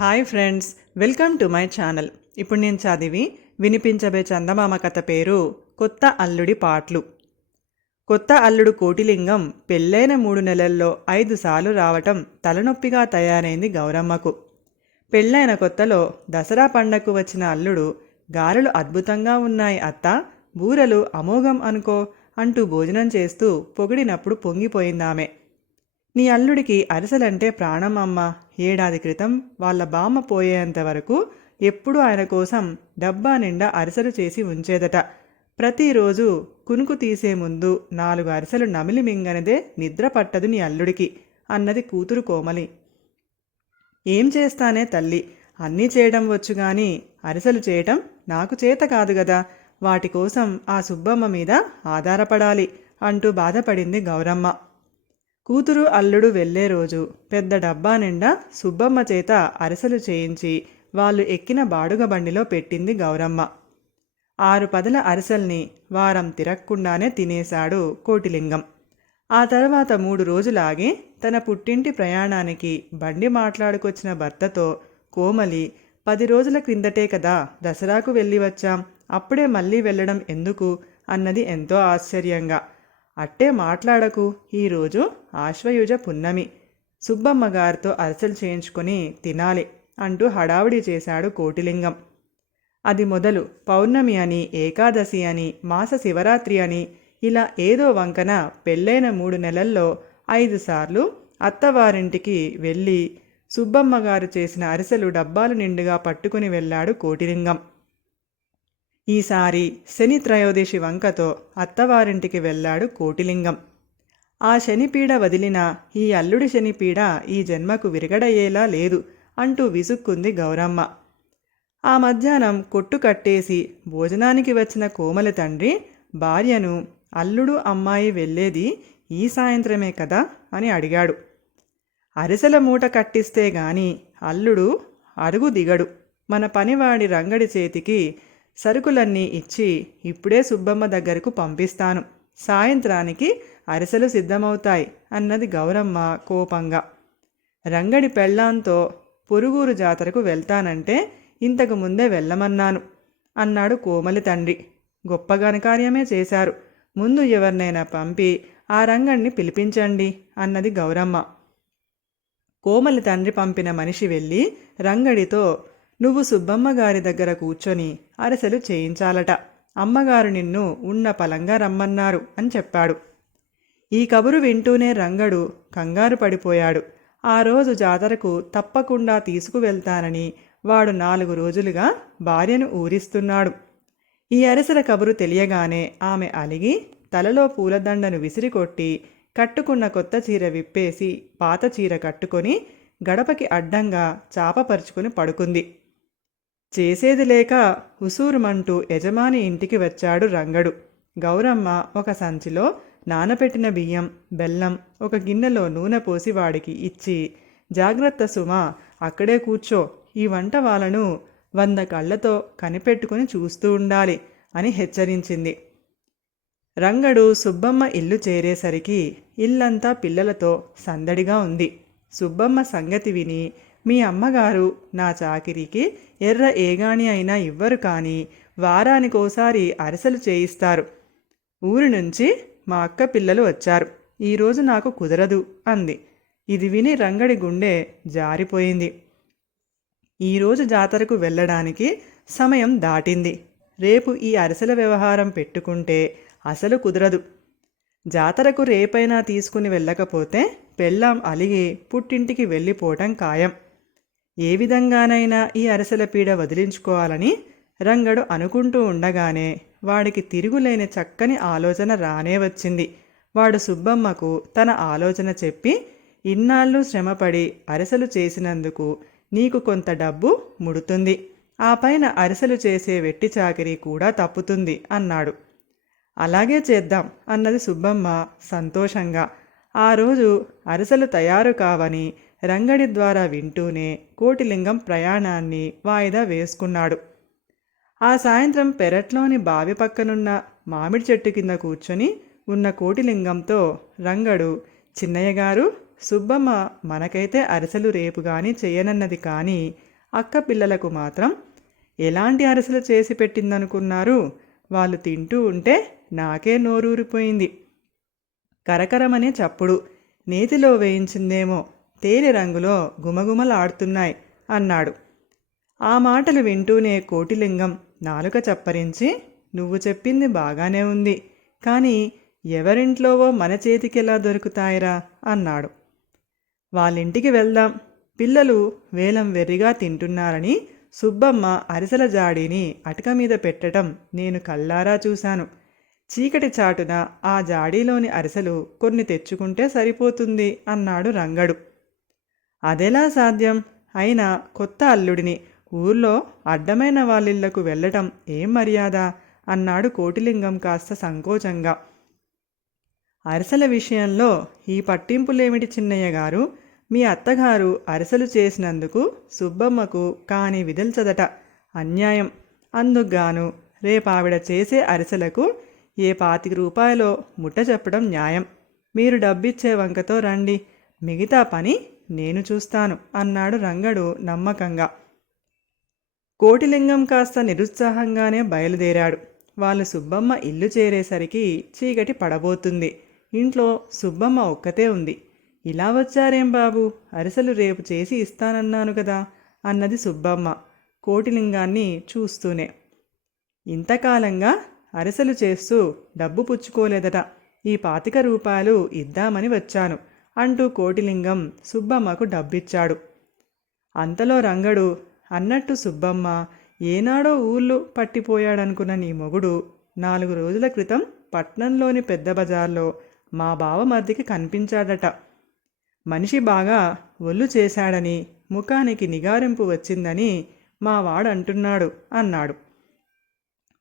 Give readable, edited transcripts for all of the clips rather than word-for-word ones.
Hi friends, welcome to my channel. ఇప్పుడు నేను చదివి వినిపించబే చందమామ కథ పేరు కొత్త అల్లుడి పాట్లు. కొత్త అల్లుడు కోటిలింగం పెళ్ళైన 3 నెలల్లో 5 సార్లు రావటం తలనొప్పిగా తయారైంది గౌరమ్మకు. పెళ్ళైన కొత్తలో దసరా పండగకు వచ్చిన అల్లుడు గారెలు అద్భుతంగా ఉన్నాయి అత్త, బూరెలు అమోఘం అనుకో అంటూ భోజనం చేస్తూ పొగిడినప్పుడు పొంగిపోయిందామె. నీ అల్లుడికి అరిసెలంటే ప్రాణం అమ్మ. ఏడాది క్రితం వాళ్ళ బామ్మ పోయేంత వరకు ఎప్పుడూ ఆయన కోసం డబ్బా నిండా అరిసెలు చేసి ఉంచేదట. ప్రతిరోజు కునుకు తీసే ముందు 4 అరిసెలు నమిలి మింగనిదే నిద్ర పట్టదు నీ అల్లుడికి అన్నది కూతురు కోమలి. ఏం చేస్తానే తల్లి, అన్నీ చేయడం వచ్చు గాని అరిసెలు చేయటం నాకు చేత కాదు గదా, వాటి కోసం ఆ సుబ్బమ్మ మీద ఆధారపడాలి అంటూ బాధపడింది గౌరమ్మ. కూతురు అల్లుడు వెళ్లే రోజు పెద్ద డబ్బా నిండా సుబ్బమ్మ చేత అరిసెలు చేయించి వాళ్ళు ఎక్కిన బాడుగ బండిలో పెట్టింది గౌరమ్మ. 6 పదల అరిసెల్ని వారం తిరక్కుండానే తినేశాడు కోటిలింగం. ఆ తర్వాత 3 రోజులాగి తన పుట్టింటి ప్రయాణానికి బండి మాట్లాడుకొచ్చిన భర్తతో కోమలి, 10 రోజుల క్రిందటే కదా దసరాకు వెళ్ళి వచ్చాం, అప్పుడే మళ్ళీ వెళ్ళడం ఎందుకు అన్నది ఎంతో ఆశ్చర్యంగా. అట్టే మాట్లాడకు, ఈరోజు ఆశ్వయుజ పున్నమి, సుబ్బమ్మ గారితో అరిసెలు చేయించుకొని తినాలి అంటూ హడావుడి చేశాడు కోటిలింగం. అది మొదలు పౌర్ణమి అని, ఏకాదశి అని, మాస శివరాత్రి అని ఇలా ఏదో వంకన పెళ్ళైన 3 నెలల్లో 5 సార్లు అత్తవారింటికి వెళ్ళి సుబ్బమ్మ గారు చేసిన అరిసెలు డబ్బాలు నిండుగా పట్టుకుని వెళ్ళాడు కోటిలింగం. ఈసారి శని త్రయోదశి వంకతో అత్తవారింటికి వెళ్ళాడు కోటిలింగం. ఆ శనిపీడ వదిలిన ఈ అల్లుడి శనిపీడ ఈ జన్మకు విరగడయ్యేలా లేదు అంటూ విసుక్కుంది గౌరమ్మ. ఆ మధ్యాహ్నం కొట్టు కట్టేసి భోజనానికి వచ్చిన కోమలి తండ్రి భార్యను, అల్లుడు అమ్మాయి వెళ్ళేది ఈ సాయంత్రమే కదా అని అడిగాడు. అరిసెల మూట కట్టిస్తే గాని అల్లుడు అరుగు దిగడు, మన పనివాడి రంగడి చేతికి సరుకులన్నీ ఇచ్చి ఇప్పుడే సుబ్బమ్మ దగ్గరకు పంపిస్తాను, సాయంత్రానికి అరిసెలు సిద్ధమవుతాయి అన్నది గౌరమ్మ కోపంగా. రంగడి పెళ్ళాంతో పొరుగురు జాతరకు వెళ్తానంటే ఇంతకు ముందే వెళ్ళమన్నాను అన్నాడు కోమలి తండ్రి. గొప్ప ఘనకార్యమే చేశారు, ముందు ఎవరినైనా పంపి ఆ రంగడిని పిలిపించండి అన్నది గౌరమ్మ. కోమలి తండ్రి పంపిన మనిషి వెళ్ళి రంగడితో, నువ్వు సుబ్బమ్మ గారి దగ్గర కూర్చొని అరిసెలు చేయించాలట, అమ్మగారు నిన్ను ఉన్న పలంగా రమ్మన్నారు అని చెప్పాడు. ఈ కబురు వింటూనే రంగడు కంగారు పడిపోయాడు. ఆ రోజు జాతరకు తప్పకుండా తీసుకువెళ్తానని వాడు 4 రోజులుగా భార్యను ఊరిస్తున్నాడు. ఈ అరిసెల కబురు తెలియగానే ఆమె అలిగి తలలో పూలదండను విసిరికొట్టి కట్టుకున్న కొత్త చీర విప్పేసి పాత చీర కట్టుకొని గడపకి అడ్డంగా చాపపరుచుకుని పడుకుంది. చేసేది లేక ఉసూరుమంటూ యజమాని ఇంటికి వచ్చాడు రంగడు. గౌరమ్మ ఒక సంచిలో నానపెట్టిన బియ్యం, బెల్లం, ఒక గిన్నెలో నూనె పోసి వాడికి ఇచ్చి, జాగ్రత్త సుమా, అక్కడే కూర్చో, ఈ వంట వాళ్ళను 100 కళ్ళతో కనిపెట్టుకుని చూస్తూ ఉండాలి అని హెచ్చరించింది. రంగడు సుబ్బమ్మ ఇల్లు చేరేసరికి ఇల్లంతా పిల్లలతో సందడిగా ఉంది. సుబ్బమ్మ సంగతి విని, మీ అమ్మగారు నా చాకిరికి ఎర్ర ఏగాని అయినా ఇవ్వరు, కానీ వారానికోసారి అరిసెలు చేయిస్తారు. ఊరి నుంచి మా అక్క పిల్లలు వచ్చారు, ఈరోజు నాకు కుదరదు అంది. ఇది విని రంగడి గుండె జారిపోయింది. ఈరోజు జాతరకు వెళ్ళడానికి సమయం దాటింది. రేపు ఈ అరిసెల వ్యవహారం పెట్టుకుంటే అసలు కుదరదు. జాతరకు రేపైనా తీసుకుని వెళ్ళకపోతే పెళ్ళాం అలిగి పుట్టింటికి వెళ్ళిపోవటం ఖాయం. ఏ విధంగానైనా ఈ అరిసెల పీడ వదిలించుకోవాలని రంగడు అనుకుంటూ ఉండగానే వాడికి తిరుగులేని చక్కని ఆలోచన రానే వచ్చింది. వాడు సుబ్బమ్మకు తన ఆలోచన చెప్పి, ఇన్నాళ్ళు శ్రమపడి అరిసెలు చేసినందుకు నీకు కొంత డబ్బు ముడుతుంది, ఆ పైన అరిసెలు చేసే వెట్టి చాకిరీ కూడా తప్పుతుంది అన్నాడు. అలాగే చేద్దాం అన్నది సుబ్బమ్మ సంతోషంగా. ఆ రోజు అరిసెలు తయారు కావని రంగడి ద్వారా వింటూనే కోటిలింగం ప్రయాణాన్ని వాయిదా వేసుకున్నాడు. ఆ సాయంత్రం పెరట్లోని బావి పక్కనున్న మామిడి చెట్టు కింద కూర్చొని ఉన్న కోటిలింగంతో రంగడు, చిన్నయ్య గారు, సుబ్బమ్మ మనకైతే అరిసెలు రేపు గాని చేయనన్నది, కానీ అక్క పిల్లలకు మాత్రం ఎలాంటి అరిసెలు చేసి పెట్టిందనుకున్నారు? వాళ్ళు తింటూ ఉంటే నాకే నోరూరిపోయింది. కరకరమనే చప్పుడు, నేతిలో వేయించిందేమో, తేనె రంగులో గుమగుమలాడుతున్నాయి అన్నాడు. ఆ మాటలు వింటూనే కోటిలింగం నాలుక చప్పరించి, నువ్వు చెప్పింది బాగానే ఉంది, కానీ ఎవరింట్లోవో మన చేతికెలా దొరుకుతాయిరా అన్నాడు. వాళ్ళింటికి వెళ్దాం. పిల్లలు వేలం వెర్రిగా తింటున్నారని సుబ్బమ్మ అరిసెల జాడీని అటక మీద పెట్టడం నేను కళ్ళారా చూశాను. చీకటి చాటున ఆ జాడీలోని అరిసెలు కొన్ని తెచ్చుకుంటే సరిపోతుంది అన్నాడు రంగడు. అదెలా సాధ్యం? అయినా కొత్త అల్లుడిని ఊర్లో అడ్డమైన వాళ్ళిళ్లకు వెళ్ళటం ఏం మర్యాద అన్నాడు కోటిలింగం కాస్త సంకోచంగా. అరిసెల విషయంలో ఈ పట్టింపులేమిటి చిన్నయ్య గారు? మీ అత్తగారు అరిసెలు చేసినందుకు సుబ్బమ్మకు కాని విదిల్చదట, అన్యాయం. అందుకుగాను రేపావిడ చేసే అరిసెలకు ఏ 25 రూపాయలో ముట్ట చెప్పడం న్యాయం. మీరు డబ్బిచ్చే వంకతో రండి, మిగతా పని నేను చూస్తాను అన్నాడు రంగడు నమ్మకంగా. కోటిలింగం కాస్త నిరుత్సాహంగానే బయలుదేరాడు. వాళ్ళు సుబ్బమ్మ ఇల్లు చేరేసరికి చీకటి పడబోతుంది. ఇంట్లో సుబ్బమ్మ ఒక్కతే ఉంది. ఇలా వచ్చారేం బాబు? అరిసెలు రేపు చేసి ఇస్తానన్నాను కదా అన్నది సుబ్బమ్మ కోటిలింగాన్ని చూస్తూనే. ఇంతకాలంగా అరిసెలు చేస్తూ డబ్బు పుచ్చుకోలేదట, ఈ 25 రూపాయలు ఇద్దామని వచ్చాను అంటూ కోటిలింగం సుబ్బమ్మకు డబ్బిచ్చాడు. అంతలో రంగడు, అన్నట్టు సుబ్బమ్మ, ఏనాడో ఊళ్ళు పట్టిపోయాడనుకున్న నీ మొగుడు 4 రోజుల క్రితం పట్నంలోని పెద్ద బజార్లో మా బావమర్దికి కనిపించాడట. మనిషి బాగా ఒళ్ళు చేశాడని, ముఖానికి నిగారింపు వచ్చిందని మా వాడంటున్నాడు అన్నాడు.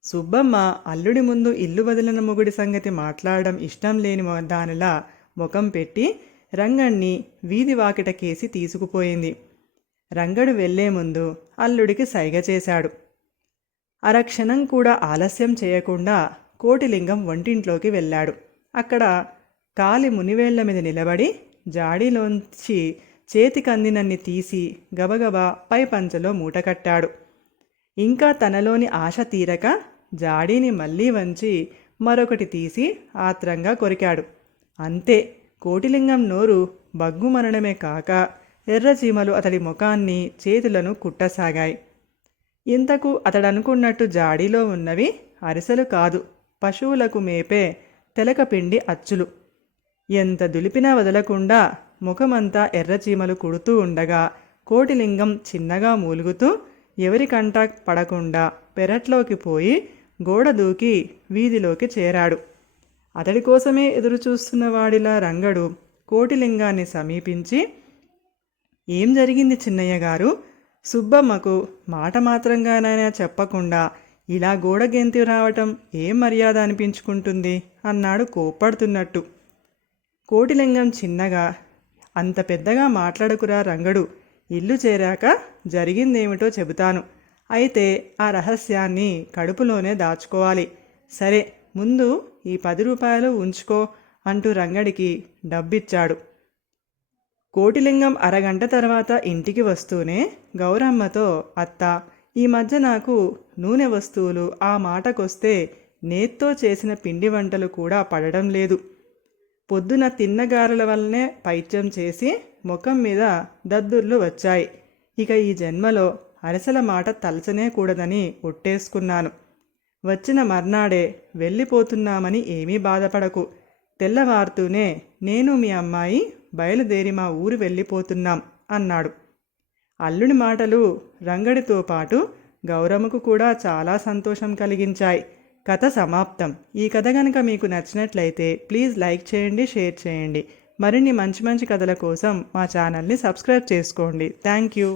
సుబ్బమ్మ అల్లుడి ముందు ఇల్లు వదిలిన మొగుడి సంగతి మాట్లాడడం ఇష్టం లేని దానిలా ముఖం పెట్టి రంగణ్ణి వీధి వాకిటకేసి తీసుకుపోయింది. రంగడు వెళ్లే ముందు అల్లుడికి సైగ చేశాడు. అరక్షణం కూడా ఆలస్యం చేయకుండా కోటిలింగం వంటింట్లోకి వెళ్ళాడు. అక్కడ కాలి మునివేళ్ల మీద నిలబడి జాడీలోంచి చేతికందినన్ని తీసి గబగబా పై పంచలో మూటకట్టాడు. ఇంకా తనలోని ఆశ తీరక జాడీని మళ్ళీ వంచి మరొకటి తీసి ఆత్రంగా కొరికాడు. అంతే, కోటిలింగం నోరు బగ్గుమనడమే కాక ఎర్రచీమలు అతడి ముఖాన్ని చేతులను కుట్టసాగాయి. ఇంతకు అతడనుకున్నట్టు జాడీలో ఉన్నవి అరిసెలు కాదు, పశువులకు మేపే తెలకపిండి అచ్చులు. ఎంత దులిపినా వదలకుండా ముఖమంతా ఎర్రచీమలు కుడుతూ ఉండగా కోటిలింగం చిన్నగా మూలుగుతూ ఎవరికంట పడకుండా పెరట్లోకి పోయి గోడ దూకి వీధిలోకి చేరాడు. అతడి కోసమే ఎదురుచూస్తున్నవాడిలా రంగడు కోటిలింగాన్ని సమీపించి, ఏం జరిగింది చిన్నయ్య గారు? సుబ్బమ్మకు మాట మాత్రంగానైనా చెప్పకుండా ఇలా గోడ గెంతి రావటం ఏం మర్యాద అనిపించుకుంటుంది అన్నాడు కోప్పడుతున్నట్టు. కోటిలింగం చిన్నగా, అంత పెద్దగా మాట్లాడకురా రంగడు, ఇల్లు చేరాక జరిగిందేమిటో చెబుతాను, అయితే ఆ రహస్యాన్ని కడుపులోనే దాచుకోవాలి. సరే, ముందు ఈ 10 రూపాయలు ఉంచుకో అంటూ రంగడికి డబ్బిచ్చాడు. కోటిలింగం అరగంట తర్వాత ఇంటికి వస్తూనే గౌరమ్మతో, అత్త, ఈ మధ్య నాకు నూనె వస్తువులు ఆ మాటకొస్తే నేత్తో చేసిన పిండి వంటలు కూడా పడడం లేదు. పొద్దున తిన్నగారెల వల్లనే పైత్యం చేసి ముఖం మీద దద్దుర్లు వచ్చాయి. ఇక ఈ జన్మలో అరిసెల మాట తలచనే కూడదని ఒట్టేసుకున్నాను. వచ్చిన మర్నాడే వెళ్ళిపోతున్నామని ఏమీ బాధపడకు. తెల్లవారుతూనే నేను మీ అమ్మాయి బయలుదేరి మా ఊరు వెళ్ళిపోతున్నాం అన్నాడు. అల్లుడి మాటలు రంగడితో పాటు గౌరమ్మకు కూడా చాలా సంతోషం కలిగించాయి. కథ సమాప్తం. ఈ కథ కనుక మీకు నచ్చినట్లయితే ప్లీజ్ లైక్ చేయండి, షేర్ చేయండి. మరిన్ని మంచి మంచి కథల కోసం మా ఛానల్ని సబ్స్క్రైబ్ చేసుకోండి. Thank you.